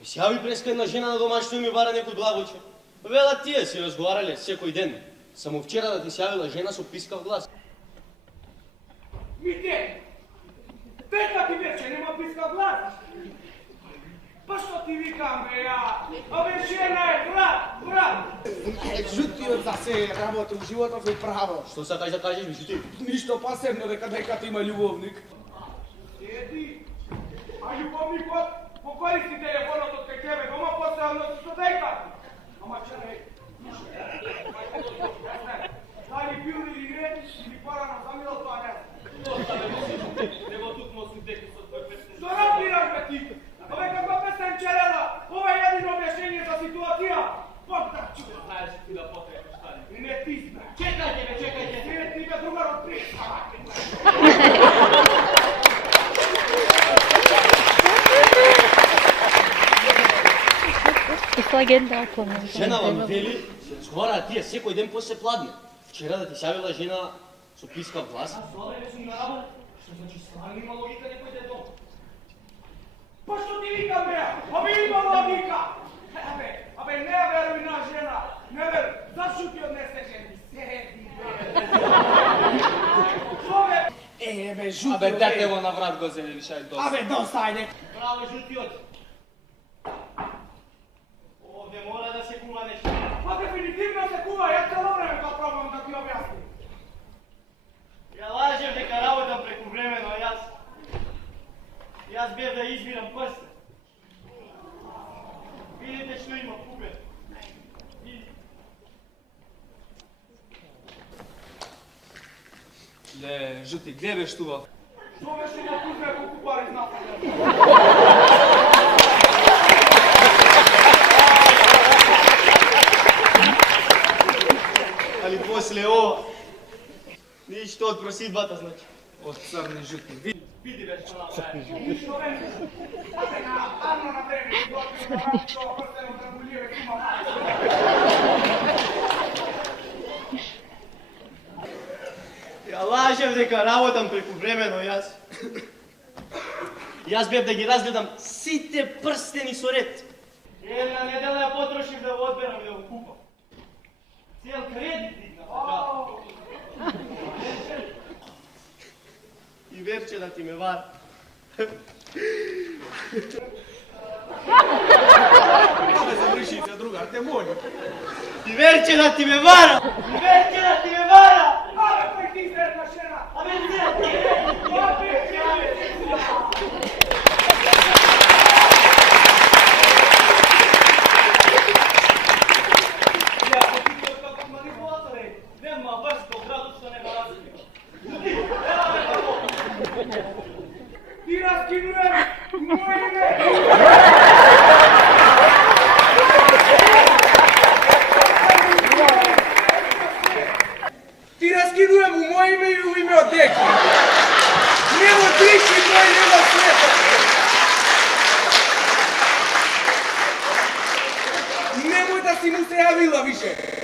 Ми се яви преска една жена на домашното и ми бара некој благоче. Вела тие си разговарале секој ден. Само вчера да ти се јавила жена со пискав глас. Мите! Тека ти вече нема пискав глас! Па што ти викам, бе, ја? Абе, жена е, брат! Жутиот за се работа у животот е право. Што сакаш да кажеш, мишути? Ништо посебно дека некад има љубовник. Еди, а љубовникот покористи телефонот од кај тебе, дома после носи со дека. Ама чекај, дали бил или не, или парано замилал тоа не. Него тук мо су дека со твој песен. Што разбираш, бе, ти? Абе, каква песен черела? Ова е едино објашнение за ситуација. Бог да чува. Знаеш ти да потребаш штани. И не ти зна. Чекајте бе, чекајте. Не ти бе другар од присава. Esta legenda aqua, Жена вам вели, се разговараат тие секој ден после пладне. Вчера да ти се јавила жена со пискав глас. Славе сум на работа. Што значи славе има логика некој да е дома? Па што ти викам, бе? Абе има логика! Абе, не веруј на жена. Не веруј. Зашто ти однесе жени? Седи, бе. Што, бе? Бе, жутиот. Абе, дете го на врат го зели, вишај доста. Абе, доста, ајде. Браво, жутиот. Овде мора да се кува нешто. Па дефинитивно се кува, ја цело време тоа пробам да ти објасним. Ја лажев дека работам преку време, но јас бев да избирам прстен. Видите што има купен. Ле, жути, где беш тува? Што беше да кузме колку пари знапа? Али после ова, ништо од просидбата, значи. Од црни жути. Види бе што направи. Ништо не. Абе, арно на време, готвим да работи тоа прстено драгулиеве има Ја лажев дека работам преку време, но Јас бев да ги разгледам сите прстени со ред. Една недела ја потрошив да го одберам и да го купам. Цел кредит дигнав. И верче да ти ме вара. Абе, заврши се, другар, те моли. И верче да ти ме вара. И верче да ти ме вара. Абе, кој ти се една жена? Абе, не, Ти раскинувам моје Ти раскинувам у моје име и у име од деки. Нема тричи, тој нема света. Немој да си му се јавила више.